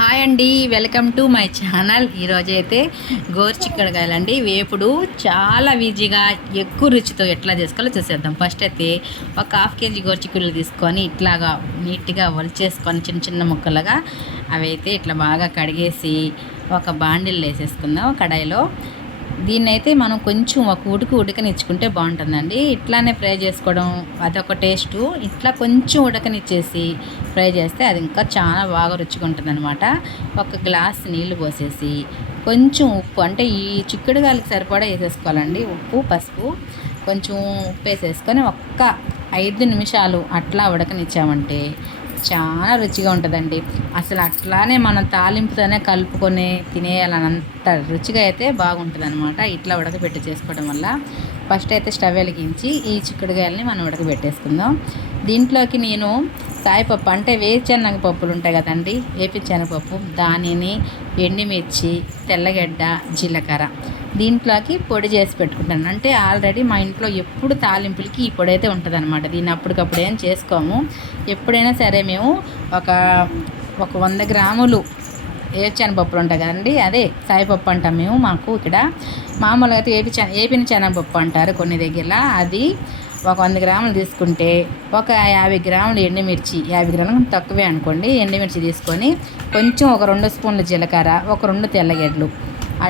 Hi అండి welcome to my channel. ఈరోజు అయితే గోరుచిక్కడకాయలండి వేపుడు చాలా ఈజీగా ఎక్కువ రుచితో ఎట్లా చేసుకోవాలో చూసేద్దాం. ఫస్ట్ అయితే ఒక హాఫ్ కేజీ గోరుచిక్కులు తీసుకొని ఇట్లాగా నీట్గా వలిచేసుకొని చిన్న చిన్న ముక్కలుగా అవి అయితే ఇట్లా బాగా కడిగేసి ఒక బాండిల్ వేసేసుకుందాం. కడాయిలో దీన్ని అయితే మనం కొంచెం ఒక ఉడుకు ఉడకనిచ్చుకుంటే బాగుంటుందండి. ఇట్లానే ఫ్రై చేసుకోవడం అదొక టేస్టు. ఇట్లా కొంచెం ఉడకనిచ్చేసి ఫ్రై చేస్తే అది ఇంకా చాలా బాగా రుచిగా ఉంటుంది అనమాట ఒక గ్లాస్ నీళ్ళు పోసేసి కొంచెం ఉప్పు అంటే ఈ చిక్కుడుగాయలకి సరిపడా వేసేసుకోవాలండి. ఉప్పు పసుపు కొంచెం ఉప్పు వేసేసుకొని ఒక్క ఐదు నిమిషాలు అట్లా ఉడకనిచ్చామంటే చాలా రుచిగా ఉంటుందండి. అసలు అట్లానే మనం తాలింపుతోనే కలుపుకొని తినేయాలనంత రుచిగా అయితే బాగుంటుంది అనమాట ఇట్లా ఉడకబెట్టి చేసుకోవడం వల్ల. ఫస్ట్ అయితే స్టవ్ వెలిగించి ఈ చిక్కుడుగాయలని మనం ఉడకబెట్టేసుకుందాం. దీంట్లోకి నేను సాయిపప్పు అంటే వేరుశనగ పప్పులు ఉంటాయి కదండి వేపింశనగపప్పు దానిని ఎండిమిర్చి తెల్లగడ్డ జీలకర్ర. దీంట్లోకి పొడి చేసి పెట్టుకుంటాను. అంటే ఆల్రెడీ మా ఇంట్లో ఎప్పుడు తాలింపులకి ఈ పొడి అయితే ఉంటుంది అనమాట దీన్ని అప్పటికప్పుడు ఏం చేసుకోము. ఎప్పుడైనా సరే మేము ఒక ఒక వంద గ్రాములు ఏపిశనగపప్పులు ఉంటాయి కదండి అదే సాయిపప్పు అంటాం మేము మాకు ఇక్కడ. మామూలుగా అయితే ఏపి ఏపిన శనగపప్పు అంటారు కొన్ని దగ్గర అది ఒక వంద గ్రాములు తీసుకుంటే ఒక యాభై గ్రాములు ఎండుమిర్చి యాభై గ్రాములు తక్కువే అనుకోండి. ఎండుమిర్చి తీసుకొని కొంచెం ఒక రెండు స్పూన్ల జీలకర్ర ఒక రెండు తెల్లగడ్డలు.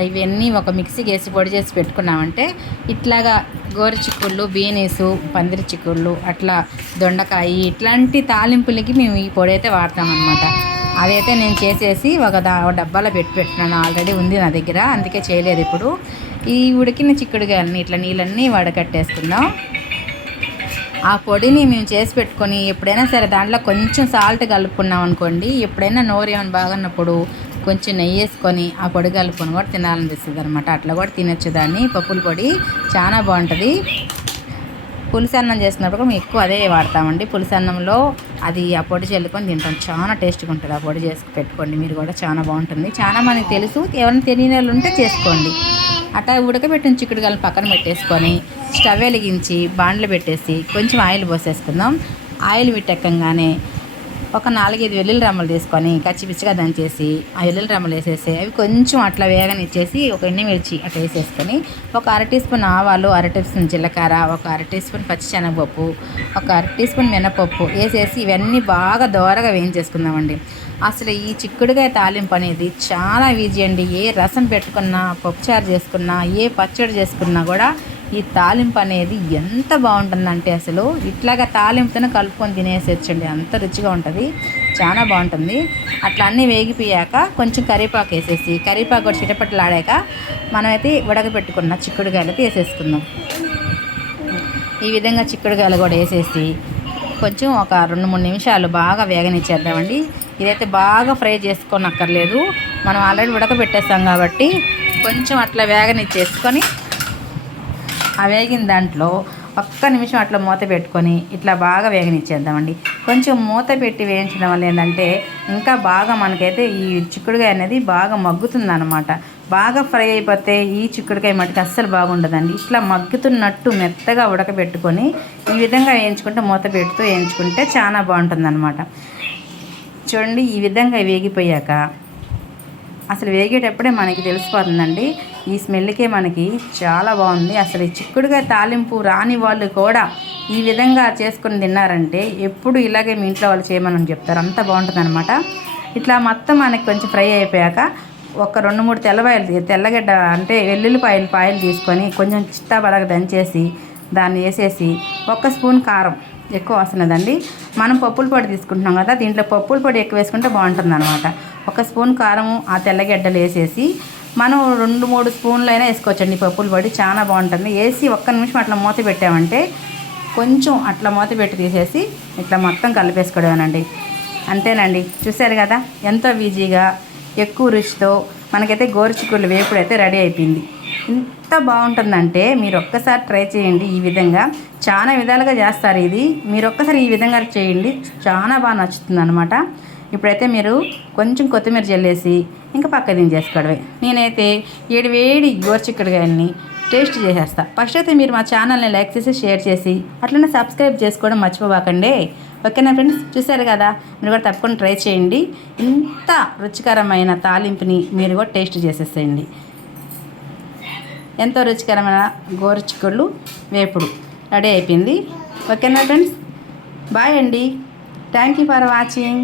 ఇవన్నీ ఒక మిక్సీకి వేసి పొడి చేసి పెట్టుకున్నామంటే ఇట్లాగా గోరు చిక్కుళ్ళు బీనీసు పందిరి చిక్కుళ్ళు అట్లా దొండకాయ ఇట్లాంటి తాలింపులకి మేము ఈ పొడి అయితే వాడతామన్నమాట. అదైతే నేను చేసేసి ఒక దా ఒక డబ్బాలో పెట్టి పెట్టినాను ఆల్రెడీ ఉంది నా దగ్గర. అందుకే చేయలేదు ఇప్పుడు. ఈ ఉడికిన చిక్కుడుగాయలని ఇట్లా నీళ్ళన్నీ వడకట్టేసుకుందాం. ఆ పొడిని మేము చేసి పెట్టుకొని ఎప్పుడైనా సరే దాంట్లో కొంచెం సాల్ట్ కలుపుకున్నాం అనుకోండి ఎప్పుడైనా నోరు ఏమైనా బాగున్నప్పుడు కొంచెం నెయ్యి వేసుకొని ఆ పొడి కలుపుకొని కూడా తినాలనిపిస్తుంది అనమాట అట్లా కూడా తినొచ్చు దాన్ని. పప్పుల పొడి చాలా బాగుంటుంది. పులిసన్నం చేసినప్పుడు మేము ఎక్కువ అదే వాడతామండి. పులిసన్నంలో అది ఆ పొడి చల్లుకొని తింటాం. చాలా టేస్ట్గా ఉంటుంది ఆ పొడి చేసి పెట్టుకోండి. మీరు కూడా చాలా బాగుంటుంది. చాలా మనకి తెలుసు. ఎవరైనా తెలియని వాళ్ళు ఉంటే చేసుకోండి. అట్లా ఉడకబెట్టిన చిక్కుడుగాయలు పక్కన పెట్టేసుకొని స్టవ్ వెలిగించి బాండ్లు పెట్టేసి కొంచెం ఆయిల్ పోసేసుకుందాం. ఆయిల్ పెట్టెక్కగానే ఒక నాలుగైదు వెల్లుల్లి రమ్మలు తీసుకొని కచ్చిపిచ్చిగా దంచేసి ఆ వెల్లుల్లి రమ్మలు వేసేసి అవి కొంచెం అట్లా వేగనిచ్చేసి ఒక ఎండిమిర్చి అట్లా వేసేసుకొని ఒక అర టీ స్పూన్ ఆవాలు అర టీ స్పూన్ జీలకర్ర ఒక అర టీ స్పూన్ పచ్చిశనగపప్పు ఒక అర టీ స్పూన్ మినపప్పు వేసేసి ఇవన్నీ బాగా దోరగా వేయించేసుకుందామండి. అసలు ఈ చిక్కుడుగాయ తాలింపు అనేది చాలా ఈజీ అండి. ఏ రసం పెట్టుకున్నా పప్పుచారు చేసుకున్నా ఏ పచ్చడి చేసుకున్నా కూడా ఈ తాలింపు అనేది ఎంత బాగుంటుందంటే అసలు ఇట్లాగా తాలింపుతోనే కలుపుకొని తినేసేచ్చండి. అంత రుచిగా ఉంటుంది. చాలా బాగుంటుంది. అట్లా అన్నీ వేగిపోయాక కొంచెం కరివేపాకు వేసేసి కరివేపాకు కూడా చిటపట్లాడాక మనమైతే ఉడకపెట్టుకున్న చిక్కుడుగాయలు అయితే వేసేసుకుందాం. ఈ విధంగా చిక్కుడుకాయలు కూడా వేసేసి కొంచెం ఒక రెండు మూడు నిమిషాలు బాగా వేగనిచ్చేద్దామండి. ఇదైతే బాగా ఫ్రై చేసుకోనక్కర్లేదు. మనం ఆల్రెడీ ఉడకబెట్టేస్తాం కాబట్టి కొంచెం అట్లా వేగనిచ్చేసుకొని ఆ వేగిన దాంట్లో ఒక్క నిమిషం అట్లా మూత పెట్టుకొని ఇట్లా బాగా వేగనిచ్చేద్దామండి. కొంచెం మూత పెట్టి వేయించడం వల్ల ఏంటంటే ఇంకా బాగా మనకైతే ఈ చిక్కుడుకాయ అనేది బాగా మగ్గుతుంది అనమాట బాగా ఫ్రై అయిపోతే ఈ చిక్కుడుకాయ మటుకు అస్సలు బాగుండదండి. ఇట్లా మగ్గుతున్నట్టు మెత్తగా ఉడకబెట్టుకొని ఈ విధంగా వేయించుకుంటే మూత పెడుతూ వేయించుకుంటే చాలా బాగుంటుంది చూడండి ఈ విధంగా వేగిపోయాక. అసలు వేగేటప్పుడే మనకి తెలిసిపోతుందండి. ఈ స్మెల్కే మనకి చాలా బాగుంది. అసలు చిక్కుడుగా తాలింపు రాని వాళ్ళు కూడా ఈ విధంగా చేసుకొని తిన్నారంటే ఎప్పుడు ఇలాగే మీ ఇంట్లో వాళ్ళు చేయమని చెప్తారు. అంత బాగుంటుంది అనమాట ఇట్లా మొత్తం మనకి కొంచెం ఫ్రై అయిపోయాక ఒక రెండు మూడు తెల్లవాయలు తెల్లగడ్డ అంటే వెల్లుల్లిపాయలు పాయలు తీసుకొని కొంచెం చిత్తాబలగా దంచేసి దాన్ని వేసేసి ఒక స్పూన్ కారం ఎక్కువ వస్తున్నదండి. మనం పప్పుల పొడి తీసుకుంటున్నాం కదా దీంట్లో పప్పుల పొడి ఎక్కువ వేసుకుంటే బాగుంటుంది అనమాట ఒక స్పూన్ కారం ఆ తెల్లగడ్డలు వేసేసి మనం రెండు మూడు స్పూన్లు అయినా వేసుకోవచ్చండి పప్పుల పొడి చాలా బాగుంటుంది. వేసి ఒక్క నిమిషం అట్లా మూత పెట్టామంటే కొంచెం అట్లా మూత పెట్టి తీసేసి ఇట్లా మొత్తం కలిపేసుకోవడమేనండి. అంతేనండి. చూశారు కదా ఎంతో ఈజీగా ఎక్కువ రుచితో మనకైతే గోరుచిక్కుళ్ళు వేపుడు అయితే రెడీ అయిపోయింది. ఎంత బాగుంటుందంటే మీరు ఒక్కసారి ట్రై చేయండి ఈ విధంగా. చాలా విధాలుగా చేస్తారు ఇది. మీరు ఒక్కసారి ఈ విధంగా చేయండి. చాలా బాగా నచ్చుతుంది అనమాట ఇప్పుడైతే మీరు కొంచెం కొత్తిమీర జల్లేసి ఇంకా పక్క దించేసుకోవడమే. నేనైతే ఏడు వేడి గోరుచిక్కుడుగాయల్ని టేస్ట్ చేసేస్తా. ఫస్ట్ అయితే మీరు మా ఛానల్ని లైక్ చేసి షేర్ చేసి అట్లనే సబ్స్క్రైబ్ చేసుకోవడం మర్చిపోబాకండి. ఓకేనా ఫ్రెండ్స్? చూసారు కదా? మీరు కూడా తప్పకుండా ట్రై చేయండి. ఇంత రుచికరమైన తాలింపుని మీరు కూడా టేస్ట్ చేసేసేయండి. ఎంతో రుచికరమైన గోరుచిక్కుళ్ళు వేపుడు. రెడీ అయిపోయింది. ఓకేనా ఫ్రెండ్స్? బాయ్ అండి. Thank you for watching.